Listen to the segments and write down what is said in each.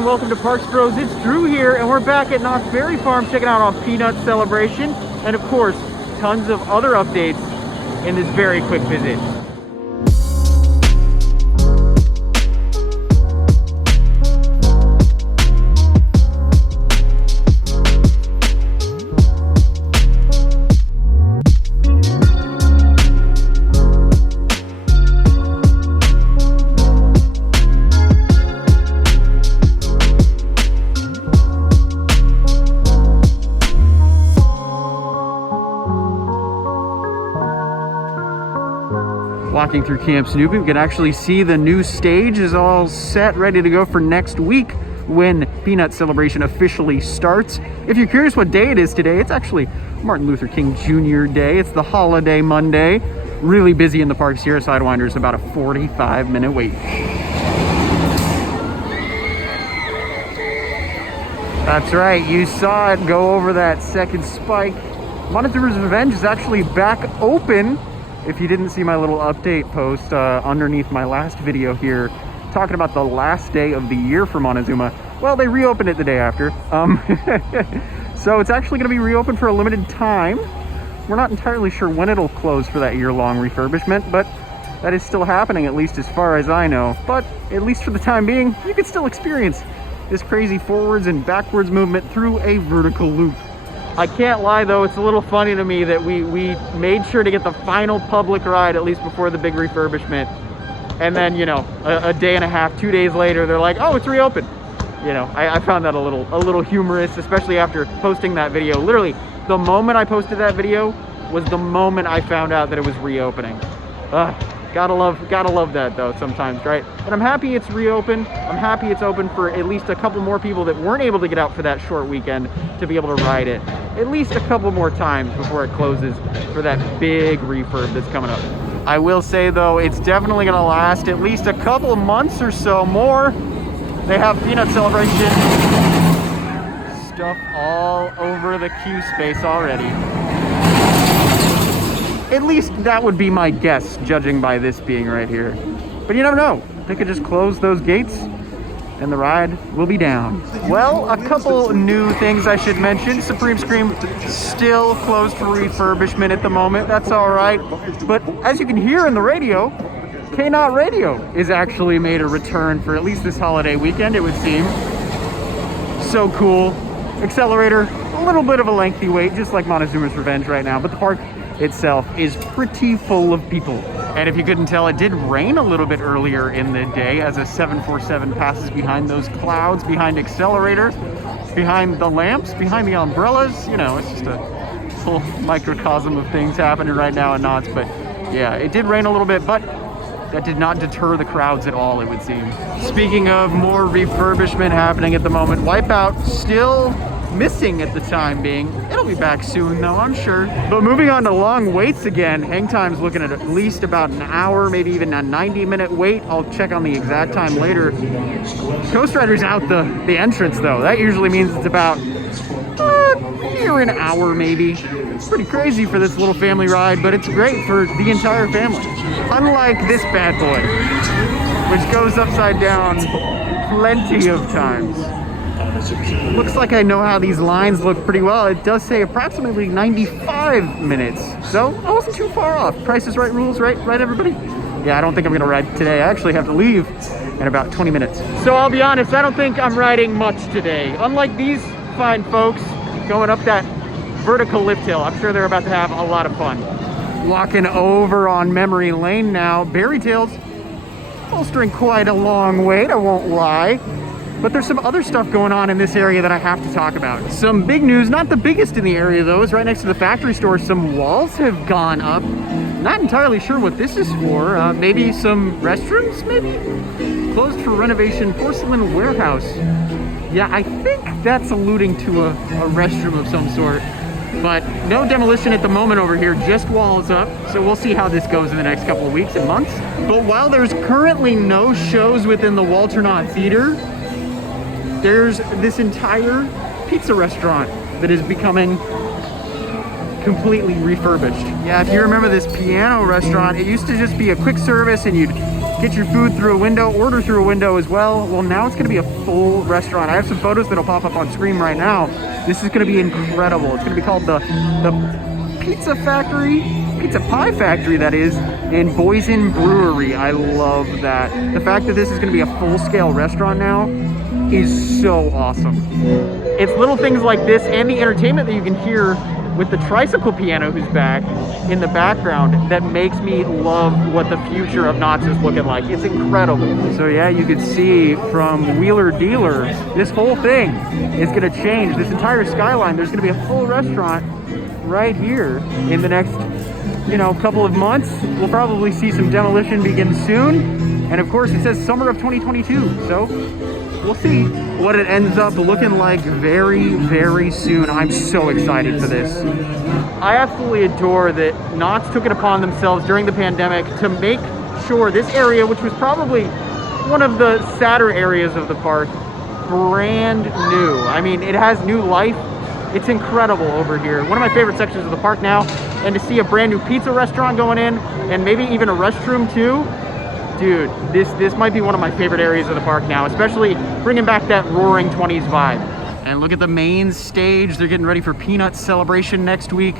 and welcome to Parks Bros. It's Drew here, and we're back at Knott's Berry Farm checking out our peanut celebration, and of course, tons of other updates in this very quick visit. Walking through Camp Snoopy, we can actually see the new stage is all set, ready to go for next week when Peanut Celebration officially starts. If you're curious what day it is today, it's actually Martin Luther King Jr. Day. It's the holiday Monday. Really busy in the parks here. Sidewinder's about a 45-minute wait. That's right, you saw it go over that second spike. Montezooma's Revenge is actually back open. If you didn't see my little update post underneath my last video here, talking about the last day of the year for Montezuma, well, they reopened it the day after. So it's actually going to be reopened for a limited time. We're not entirely sure when it'll close for that year-long refurbishment, but that is still happening, at least as far as I know. But at least for the time being, you can still experience this crazy forwards and backwards movement through a vertical loop. I can't lie though, it's a little funny to me that we made sure to get the final public ride at least before the big refurbishment. And then, you know, a day and a half, 2 days later, they're like, oh, it's reopened. You know, I found that a little humorous, especially after posting that video. Literally, the moment I posted that video was the moment I found out that it was reopening. Gotta love that though sometimes, right? But I'm happy it's reopened. I'm happy it's open for at least a couple more people that weren't able to get out for that short weekend to be able to ride it at least a couple more times before it closes for that big refurb that's coming up. I will say though, it's definitely gonna last at least a couple months or so more. They have Peanut Celebration stuff all over the queue space already. At least that would be my guess, judging by this being right here. But you never know. They could just close those gates and the ride will be down. Well, a couple new things I should mention. Supreme Scream still closed for refurbishment at the moment. That's all right. But as you can hear in the radio, Knott Radio is actually made a return for at least this holiday weekend, it would seem. So cool. Accelerator, a little bit of a lengthy wait, just like Montezuma's Revenge right now, but the park itself is pretty full of people. And if you couldn't tell, it did rain a little bit earlier in the day as a 747 passes behind those clouds, behind Accelerator, behind the lamps, behind the umbrellas. You know, it's just a full microcosm of things happening right now in Knott's. But yeah, it did rain a little bit, but that did not deter the crowds at all, it would seem. Speaking of more refurbishment happening at the moment, Wipeout still missing at the time being. It'll be back soon though, I'm sure. But moving on to long waits again, hang time's looking at least about an hour, maybe even a 90-minute wait. I'll check on the exact time later. Coast Rider's out the entrance though. That usually means it's about near an hour maybe. It's pretty crazy for this little family ride, but it's great for the entire family. Unlike this bad boy, which goes upside down plenty of times. Looks like I know how these lines look pretty well. It does say approximately 95 minutes. So I wasn't too far off. Price is Right rules, right everybody? Yeah, I don't think I'm gonna ride today. I actually have to leave in about 20 minutes. So I'll be honest, I don't think I'm riding much today. Unlike these fine folks going up that vertical lift hill, I'm sure they're about to have a lot of fun. Walking over on memory lane now. Berry Tails bolstering quite a long wait, I won't lie. But there's some other stuff going on in this area that I have to talk about. Some big news, not the biggest in the area though, is right next to the factory store. Some walls have gone up. Not entirely sure what this is for. Maybe some restrooms, maybe? Closed for renovation, porcelain warehouse. Yeah, I think that's alluding to a restroom of some sort. But no demolition at the moment over here, just walls up. So we'll see how this goes in the next couple of weeks and months. But while there's currently no shows within the Walter Knott Theater, there's this entire pizza restaurant that is becoming completely refurbished. Yeah, if you remember this piano restaurant, it used to just be a quick service and you'd get your food through a window, order through a window as well. Well, now it's gonna be a full restaurant. I have some photos that'll pop up on screen right now. This is gonna be incredible. It's gonna be called the Pizza Pie Factory, that is, in Boysen Brewery. I love that. The fact that this is gonna be a full-scale restaurant now is so awesome. It's little things like this and the entertainment that you can hear with the tricycle piano who's back in the background that makes me love what the future of Knott's is looking like. It's incredible. So yeah, you can see from Wheeler Dealer, this whole thing is gonna change. This entire skyline, there's gonna be a full restaurant right here in the next, couple of months. We'll probably see some demolition begin soon. And of course, it says summer of 2022. So we'll see what it ends up looking like very, very soon. I'm so excited for this. I absolutely adore that Knott's took it upon themselves during the pandemic to make sure this area, which was probably one of the sadder areas of the park, brand new. I mean, it has new life. It's incredible over here. One of my favorite sections of the park now, and to see a brand new pizza restaurant going in, and maybe even a restroom too. Dude, this might be one of my favorite areas of the park now, especially bringing back that roaring 20s vibe. And look at the main stage. They're getting ready for Peanuts celebration next week.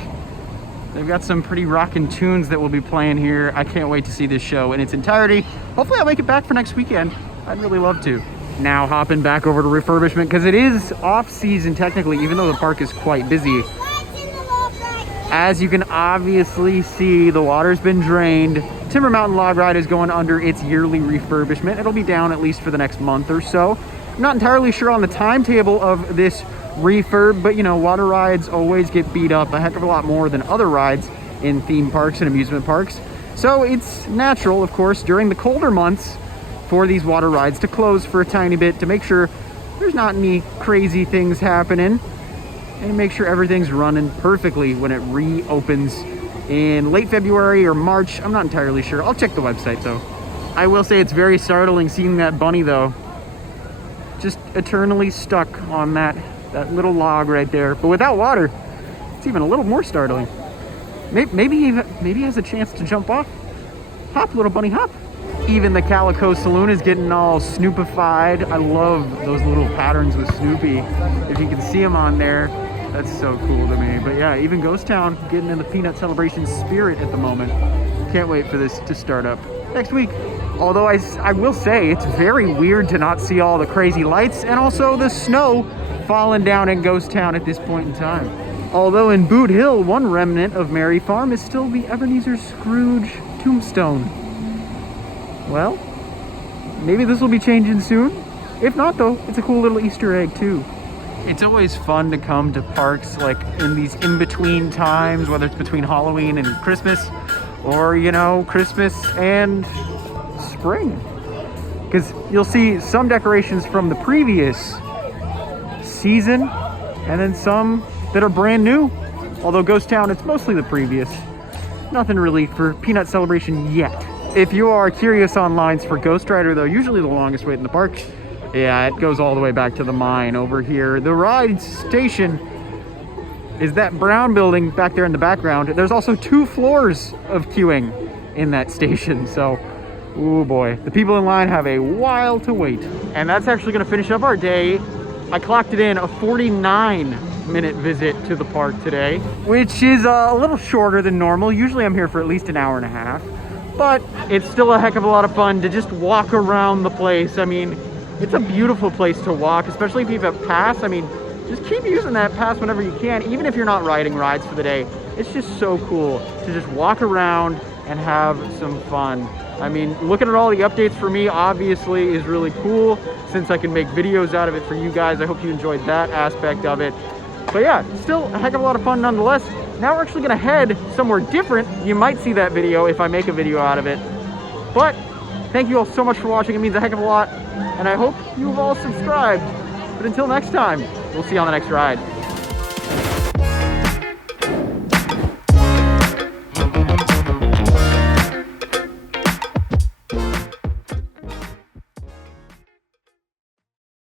They've got some pretty rockin' tunes that will be playing here. I can't wait to see this show in its entirety. Hopefully I'll make it back for next weekend. I'd really love to. Now hopping back over to refurbishment, because it is off season technically, even though the park is quite busy. As you can obviously see, the water's been drained. Timber Mountain Log Ride is going under its yearly refurbishment. It'll be down at least for the next month or so. I'm not entirely sure on the timetable of this refurb, but water rides always get beat up a heck of a lot more than other rides in theme parks and amusement parks. So it's natural, of course, during the colder months for these water rides to close for a tiny bit to make sure there's not any crazy things happening, and make sure everything's running perfectly when it reopens in late February or March. I'm not entirely sure. I'll check the website though. I will say it's very startling seeing that bunny though, just eternally stuck on that little log right there. But without water, it's even a little more startling. Maybe he has a chance to jump off. Hop, little bunny, hop. Even the Calico Saloon is getting all Snoopified. I love those little patterns with Snoopy. If you can see them on there, that's so cool to me. But yeah, even Ghost Town getting in the Peanut Celebration spirit at the moment. Can't wait for this to start up next week. Although I will say it's very weird to not see all the crazy lights and also the snow falling down in Ghost Town at this point in time. Although in Boot Hill, one remnant of Merry Farm is still the Ebenezer Scrooge tombstone. Well, maybe this will be changing soon. If not though, it's a cool little Easter egg too. It's always fun to come to parks like in these in-between times, whether it's between Halloween and Christmas, or Christmas and spring. Because you'll see some decorations from the previous season, and then some that are brand new. Although Ghost Town, it's mostly the previous. Nothing really for Peanut Celebration yet. If you are curious on lines for Ghost Rider though, usually the longest wait in the park, yeah, it goes all the way back to the mine over here. The ride station is that brown building back there in the background. There's also 2 floors of queuing in that station. So, oh boy, the people in line have a while to wait. And that's actually gonna finish up our day. I clocked it in a 49-minute visit to the park today, which is a little shorter than normal. Usually I'm here for at least an hour and a half, but it's still a heck of a lot of fun to just walk around the place. I mean, it's a beautiful place to walk, especially if you have a pass. I mean, just keep using that pass whenever you can, even if you're not riding rides for the day. It's just so cool to just walk around and have some fun. I mean, looking at all the updates for me obviously is really cool, since I can make videos out of it for you guys. I hope you enjoyed that aspect of it. But yeah, still a heck of a lot of fun nonetheless. Now we're actually gonna head somewhere different. You might see that video if I make a video out of it. But thank you all so much for watching. It means a heck of a lot. And I hope you've all subscribed. But until next time, we'll see you on the next ride.